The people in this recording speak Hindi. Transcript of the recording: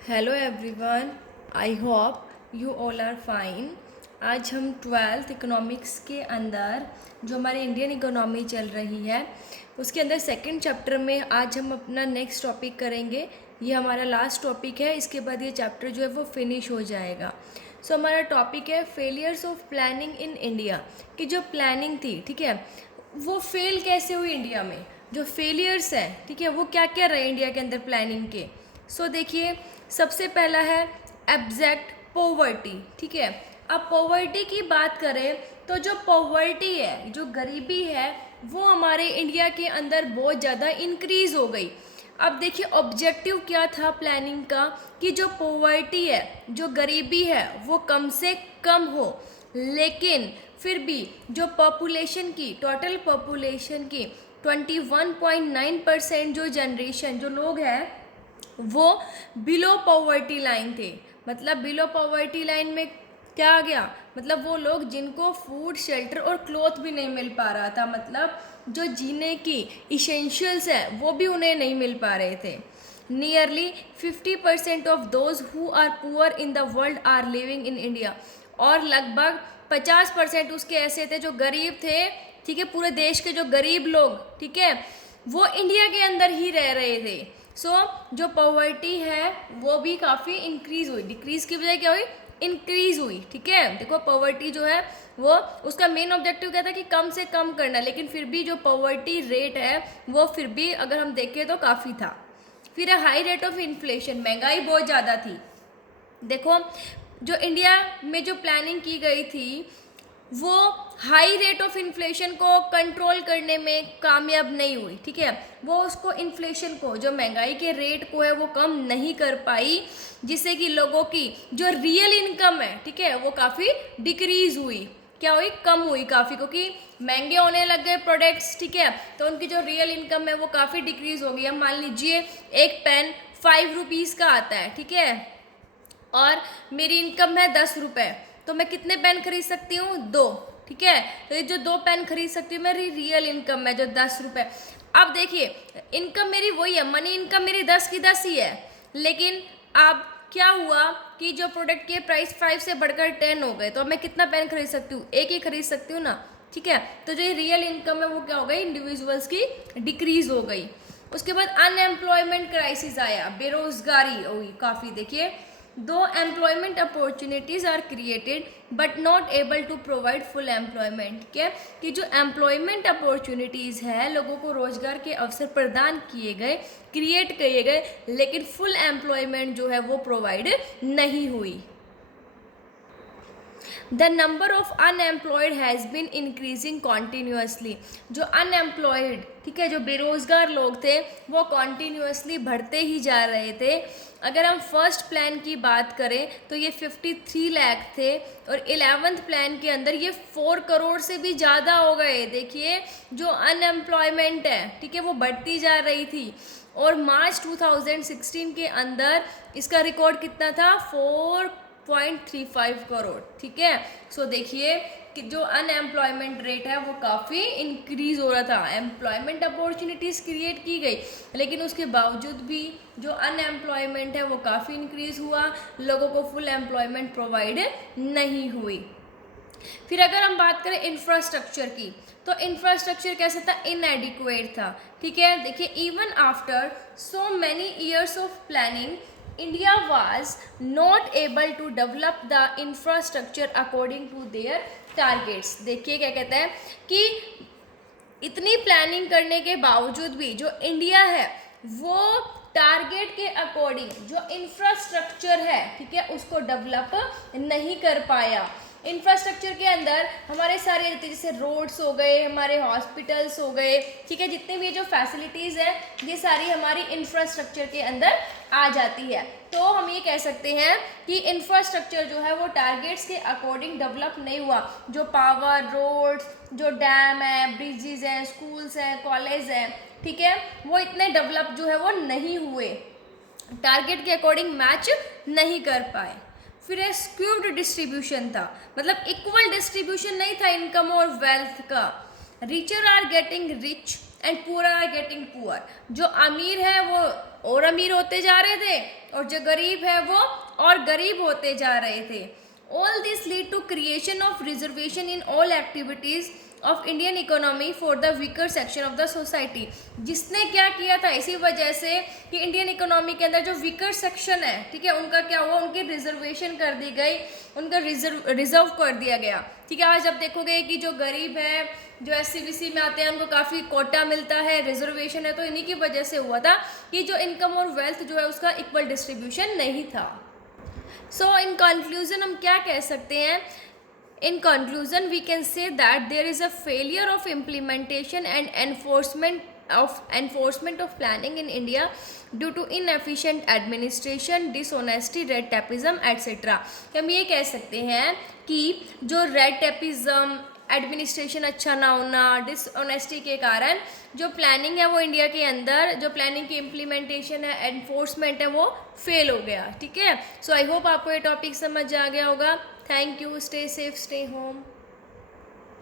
Hello everyone, I hope you all are fine. आज हम ट्वेल्थ इकोनॉमिक्स के अंदर जो हमारी इंडियन इकोनॉमी चल रही है उसके अंदर सेकंड चैप्टर में आज हम अपना नेक्स्ट टॉपिक करेंगे। ये हमारा लास्ट टॉपिक है, इसके बाद ये चैप्टर जो है वो फिनिश हो जाएगा। सो हमारा टॉपिक है failures of planning in India, कि जो प्लानिंग थी, ठीक है, वो फेल कैसे हुई इंडिया में। जो फेलियर्स हैं, ठीक है, वो क्या क्या रहे इंडिया के अंदर प्लानिंग के। सो देखिए, सबसे पहला है एब्जेक्ट पॉवर्टी, ठीक है। अब पॉवर्टी की बात करें तो जो पॉवर्टी है, जो गरीबी है, वो हमारे इंडिया के अंदर बहुत ज़्यादा इंक्रीज हो गई। अब देखिए ऑब्जेक्टिव क्या था प्लानिंग का, कि जो पॉवर्टी है, जो गरीबी है, वो कम से कम हो। लेकिन फिर भी जो पॉपुलेशन की, टोटल पॉपुलेशन की 21.9% जो जनरेशन, जो लोग हैं, वो बिलो पॉवर्टी लाइन थे। मतलब बिलो पॉवर्टी लाइन में क्या आ गया, मतलब वो लोग जिनको फूड, शेल्टर और क्लॉथ भी नहीं मिल पा रहा था, मतलब जो जीने की इसेंशियल्स है वो भी उन्हें नहीं मिल पा रहे थे। Nearly 50% of those who are poor in the world are living in India. और लगभग 50% उसके ऐसे थे जो गरीब थे, ठीक है, पूरे देश के जो गरीब लोग, ठीक है, वो इंडिया के अंदर ही रह रहे थे। जो पॉवर्टी है वो भी काफ़ी इंक्रीज हुई, डिक्रीज की बजाय क्या हुई, इंक्रीज हुई, ठीक है। देखो पॉवर्टी जो है वो, उसका मेन ऑब्जेक्टिव क्या था कि कम से कम करना, लेकिन फिर भी जो पॉवर्टी रेट है वो फिर भी अगर हम देखें तो काफ़ी था। फिर हाई रेट ऑफ इन्फ्लेशन, महंगाई बहुत ज़्यादा थी। देखो जो इंडिया में जो प्लानिंग की गई थी वो हाई रेट ऑफ इन्फ्लेशन को कंट्रोल करने में कामयाब नहीं हुई, ठीक है। वो उसको इन्फ्लेशन को, जो महंगाई के रेट को है, वो कम नहीं कर पाई, जिससे कि लोगों की जो रियल इनकम है, ठीक है, वो काफ़ी डिक्रीज हुई। क्या हुई, कम हुई काफ़ी, क्योंकि महंगे होने लग गए प्रोडक्ट्स, ठीक है, तो उनकी जो रियल इनकम है वो काफ़ी डिक्रीज हो गई। अब मान लीजिए एक पेन 5 रुपीज़ का आता है, ठीक है, और मेरी इनकम है 10 रुपये, तो मैं कितने पेन खरीद सकती हूँ, 2, ठीक है। तो ये जो 2 पेन खरीद सकती हूँ, मेरी रियल इनकम है जो 10 रुपये। अब देखिए इनकम मेरी वही है, मनी इनकम मेरी 10 की 10 ही है, लेकिन अब क्या हुआ कि जो प्रोडक्ट के प्राइस 5 से बढ़कर 10 हो गए, तो अब मैं कितना पेन खरीद सकती हूँ, एक ही खरीद सकती हूँ ना, ठीक है। तो जो ये रियल इनकम है वो क्या हो गई, इंडिविजुअल्स की डिक्रीज हो गई। उसके बाद अनएम्प्लॉयमेंट क्राइसिस आया, बेरोजगारी हुई काफ़ी। देखिए, though employment opportunities are created but not able to provide full employment, क्या कि जो एम्प्लॉयमेंट अपॉर्चुनिटीज़ है, लोगों को रोजगार के अवसर प्रदान किए गए, क्रिएट किए गए, लेकिन फुल एम्प्लॉयमेंट जो है वो प्रोवाइड नहीं हुई। The number of unemployed has been increasing continuously. जो अनएम्प्लॉयड, ठीक है, जो बेरोजगार लोग थे, वो कॉन्टीन्यूसली बढ़ते ही जा रहे थे। अगर हम फर्स्ट प्लान की बात करें तो ये 53 लाख थे, और 11th प्लान के अंदर ये 4 करोड़ से भी ज़्यादा हो गए। देखिए जो अनएम्प्लॉयमेंट है, ठीक है, वो बढ़ती जा रही थी। और मार्च 2016 के अंदर इसका रिकॉर्ड कितना था, 4.35 करोड़, ठीक है। सो देखिए कि जो अनएम्प्लॉयमेंट रेट है वो काफ़ी इंक्रीज हो रहा था। एम्प्लॉयमेंट अपॉर्चुनिटीज़ क्रिएट की गई, लेकिन उसके बावजूद भी जो अनएम्प्लॉयमेंट है वो काफ़ी इंक्रीज हुआ, लोगों को फुल एम्प्लॉयमेंट प्रोवाइड नहीं हुई। फिर अगर हम बात करें इंफ्रास्ट्रक्चर की, तो इंफ्रास्ट्रक्चर कैसा था, इनएडिक्वेट था, ठीक है। देखिए even after so many years of planning, India was not able to develop the infrastructure according to their targets। देखिए क्या कहते हैं कि इतनी प्लानिंग करने के बावजूद भी जो इंडिया है वो टारगेट के अकॉर्डिंग जो इंफ्रास्ट्रक्चर है, ठीक है, उसको डेवलप नहीं कर पाया। इंफ्रास्ट्रक्चर के अंदर हमारे सारे जैसे रोड्स हो गए, हमारे हॉस्पिटल्स हो गए, ठीक है, जितने भी जो फैसिलिटीज़ हैं ये सारी हमारी इंफ्रास्ट्रक्चर के अंदर आ जाती है। तो हम ये कह सकते हैं कि इंफ्रास्ट्रक्चर जो है वो टारगेट्स के अकॉर्डिंग डेवलप नहीं हुआ। जो पावर, रोड्स, जो डैम है, ब्रिजेज हैं, स्कूल्स हैं, कॉलेज हैं, ठीक है, वो इतने डेवलप जो है वो नहीं हुए, टारगेट के अकॉर्डिंग मैच नहीं कर पाए। फिर स्क्यूड डिस्ट्रीब्यूशन था, मतलब इक्वल डिस्ट्रीब्यूशन नहीं था इनकम और वेल्थ का। Richer are getting rich and poor are getting poor. जो अमीर है वो और अमीर होते जा रहे थे और जो गरीब है वो और गरीब होते जा रहे थे। All this lead to creation of reservation in all activities of Indian economy for the weaker section of the society. जिसने क्या किया था, इसी वजह से कि इंडियन इकोनॉमी के अंदर जो वीकर सेक्शन है, ठीक है, उनका क्या हुआ, उनकी रिजर्वेशन कर दी गई, उनका रिजर्व कर दिया गया। ठीक है, आज अब देखोगे कि जो गरीब है, जो SC/BC में आते हैं, उनको काफ़ी कोटा मिलता है, रिजर्वेशन है, तो इन्हीं की वजह से हुआ था कि जो इनकम और वेल्थ जो है उसका इक्वल डिस्ट्रीब्यूशन नहीं था। सो इन कंक्लूजन हम क्या कह सकते हैं? In conclusion, we can say that there is a failure of implementation and enforcement of planning in India due to inefficient administration, dishonesty, red tapeism, etc. हम ये कह सकते हैं कि जो रेड टेपिज्म, एडमिनिस्ट्रेशन अच्छा ना होना, डिसऑनेस्टी के कारण जो प्लानिंग है वो इंडिया के अंदर, जो प्लानिंग की इम्प्लीमेंटेशन है, एनफोर्समेंट है, वो फेल हो गया। ठीक है, सो आई होप आपको ये टॉपिक समझ आ गया होगा। Thank you, stay safe, stay home.